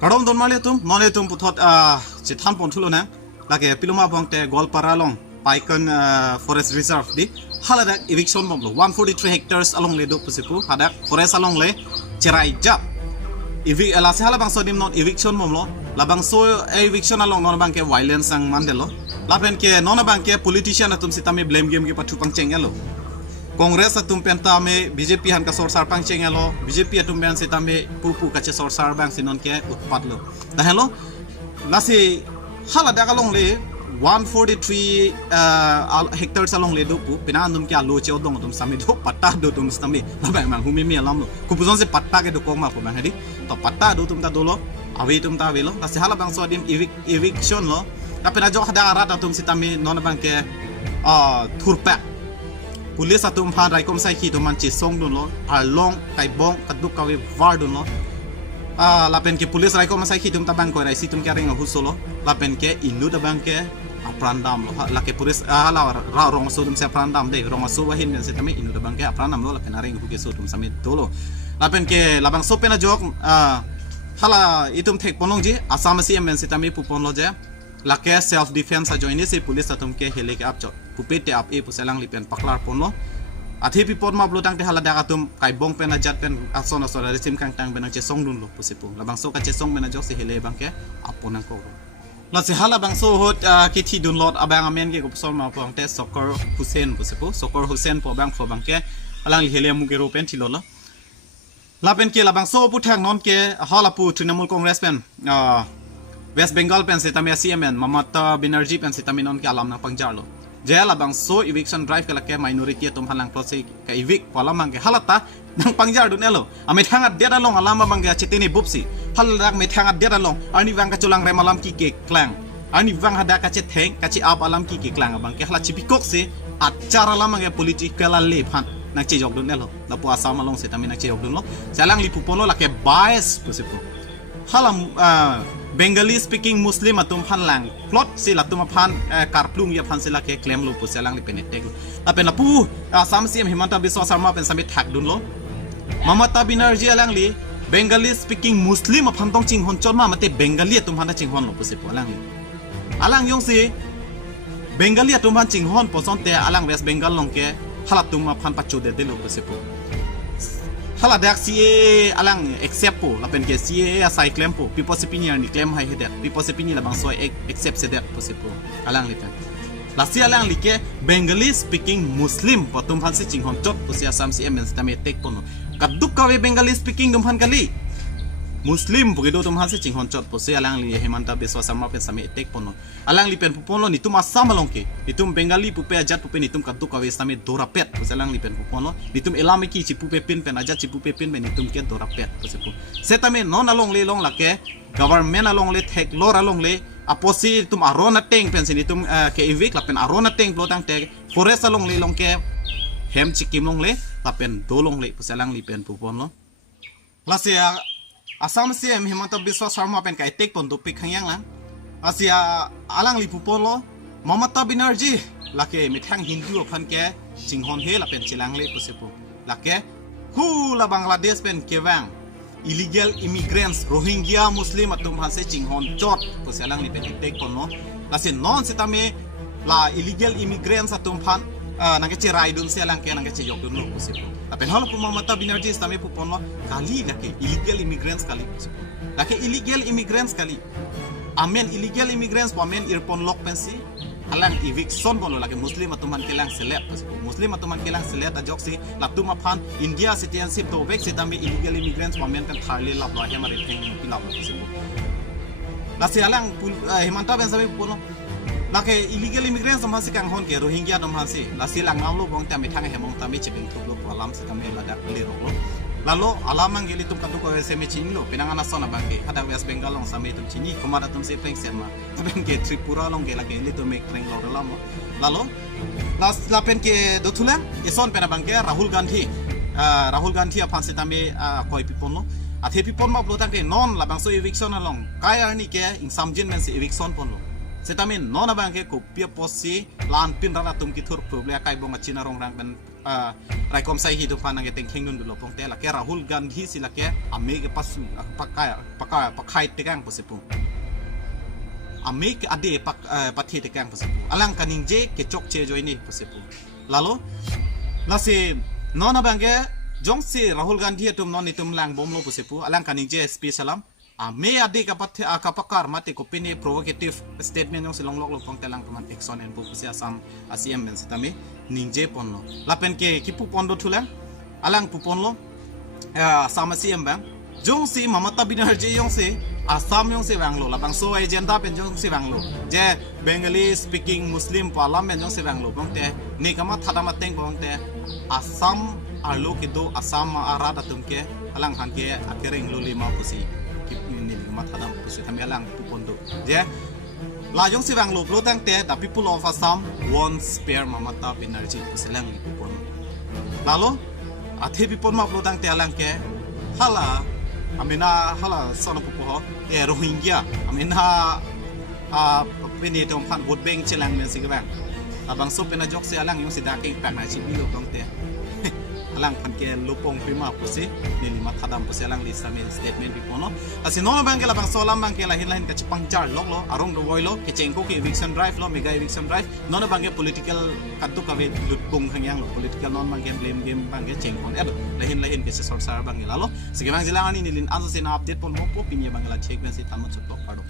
Kadom don mali tum non tum puthot Chetheng pontulo na lage piluma bangte Golpara long Paikon Forest Reserve di haladak eviction momlo 143 hectares along le do pusipu hadak forest along le cerai jap la se hala bang so dim non eviction momlo la bang so eviction along non bang ke violence ang mandelo la pen ke non bang ke politician atum sitame blame game ke patu pang chengelo Congress atum penta me BJP han ka sorsar pang chengelo BJP atum ben sitame pupu ka che sorsar bang sinon ke utpatlo da hello la se hala daga long le 143 hectares along le dopu pina andum kya lo che odong tum sami do patta do tum sami la bang mang humi mi alam lo kupuzon se patta ke do ko ma ko bang hadi to patta do tum ta dolo awe tum ta velo la se hala bang so dim eviction lo ta pina jo hada arat tum sitami non bang ke thurpa pulis atum phan rai kom sai ki to man chi song dun lo along kai bong kaduk kawe var dun lo la pen ke pulis rai kom sai ki tum ta bang ko rai si tum kya ring hu solo la pen ke Inut bang ke apran dam lo la ke pulis la ra rong so dum se apran dam de rong so wa hin se tami Inut bang ke apran dam lo la pen ring hu ke so dum sami dolo la pen ke la bang so pen a jok hala itum thek ponong ji asam si men se tami pu pon lo je la ke self defense a join se pulis atum ke hele ke ap chot pupete ap e puselang lipen paklar ponlo athi pipot ma blotang te hala daga tum kai bong pen ajat pen ason asor resim kang tang benang che song dun lo pusipu la bang so ka che song benang jok se hele bang ke aponang ko la se hala bang so hot ki thi dun lot abang amen ke ko sol ma pong te sokor Hussein pusipu sokor Hussein po bang fo bang ke alang li hele mu ke ro pen thi lo la pen ke la bang so pu thang non ke hala pu Trinamool Congress pen West Bengal pen se tamia CMN Mamata Banerjee pen se taminon ke alam na pangjar lo jela bang so eviction drive kala ke minority tum halang proses ka evict pala mang ke halata nang pangjar dun elo ame thangat dia dalong alama bang ga chetini bupsi halak me thangat dia dalong ani bang ka chulang re malam ki ke klang ani bang hada ka Chetheng ka chi ab alam ki ke klang bang ke hala chipikok se acara lama ge political le phan nang che jok dun elo la pu asam along se tamina che jok dun lo salang li pupono la ke bias pusipu halam Bengali speaking Muslim atum phan lang plot sila tum phan karplung ya phan sila ke claim lu puselang li penetek apen la pu asam sim Himanta Biswa Sarma pen sami thak dun lo Mamata Banerjee alang li Bengali speaking Muslim phan tong ching hon chon ma mate Bengali atum phan ching hon lo pusipu alang li alang yong si Bengali atum phan ching hon poson te alang West Bengal long ke halatum phan pachu de lo pusipu hala dak CA alang accept po la pen ke CA asai claim po people opinion ni claim hai hedet people opinion la bang so accept sedet po alang litan la si alang like Bengali speaking Muslim patum han si chinghon chot po si asam si MN tame tek pono kaduk ka Bengali speaking dum han kali Muslim pugido tum han si chinghon chot po si alang li Himanta Biswa Sarma pen sami tek pono alang li pen pupono ni tum asam along ke nitum Bengali pupe ajat pupe nitum kaduk ka sami dorapet po alang li pen pupono nitum elame ki chi pupe pin pen ajat chi pupe pin pen nitum ke dorapet po setame non along le long la ke government along le thek lor along le aposi tum arona teng pen nitum ke evict la pen arona teng blotang te forest along le long ke hem chikim long le la pen dolong le po alang li pen pupono la se Asam CM Himanta Biswa Sarma pen kai tek pon dopik khangyang lang asia alang li pupon lo Mamata Banerjee lake mithang Hindu phan ke chinghon he la pen chilang le pusepu lake hu la Bangladesh pen kewang illegal immigrants Rohingya Muslim atum han se chinghon chot puselang li pen tek pon no lase non setame la illegal immigrants atum phan nang ke rai dun se lang ke nang ke yok dun lo pusepu apen hal pu Mamata Banerjee stame pu ponlo kali lake illegal immigrants kali lake illegal immigrants kali amen illegal immigrants pamen irpon lok pensi alang eviction bolo lake Muslim atuman kelang select Muslim atuman kelang select ajok si latuma phan India citizenship to vek sitame illegal immigrants pamen kan tharle lab la hemare theng pilap lase alang Himanta ben sabe ponlo lake illegal immigrants dom hasi kang hon ke Rohingya dom hasi la silang ngam lo bong ta me thang hemong ta me chibing thuk lo alam se tam la dak le ro lalo alamang geli tum kadu ko se me chini lo pinangana sona bangke hada West Bengal long same tum chini kumara tum se peng serma taben ke Tripura long ge lake le to me kreng lo lam lalo la pen ke dothula eson pena bangke Rahul Gandhi aphan se tame koi pipon lo athe pipon ma blotang ke non la bangso eviction along kai arni ke insamjin men se eviction pon lo setamin non abang ke ko pia posi lan pin rana tum ki thur problem kai bong achina rong rang ben raikom sai hi do panang geteng khengun dulo pong te la ke Rahul Gandhi sila ke ame ke pasu pakai tegang posipung ame ke ade pathi tegang posipung alang kaning je ke chok che join ni posipung lalu nasi nona bangge jong si Rahul Gandhi tum non itum lang bomlo posipu alang kaning je SP salam me ade ka pathi ka pakar mate ko pini provocative statement jong silong lok pong telang tuman action en bu asam asiem ben sitami ningje ponlo lapen ke kipu pondo thulang alang pu ponlo samasi embang jong si Mamata Banerjee jong si Assam jong si banglo labang so agenda pen jong si banglo je Bengali speaking Muslim parliament jong si banglo bangte ni kama thadama teng bangte Assam arlo kido Assam arada tumke alang hanke akering lulima pusi ni kama thadam pusi thami alang pu pondo je la jong si banglo blo tangte the people of Assam want spare Mamata Banerjee pusilang pu pondo lalu athe pipon ma blo tangte alang ke hala amena hala sono pupo ya Rohingya amena pini tong phan vote bank chelang men sigabang abang so pena jok se alang yung si daking pak na chi bilo tongte alang phan ke lupong prima pusi ni lima thadam pusi alang li samin statement bipono asi no bang ke labang so lam bang ke lahin lahin ka chipang jar lok lo arong do boilo ke chengko ke eviction drive lo mega eviction drive no bang ke political kadtu ka ve lutpung hangyang lo political non bang ke blame game bang ke chengko lahin lahin ke sort sar bang lalo sige bang jilang ani nilin aso sina update pon mo po pinya bang la check ben si tamot chok pado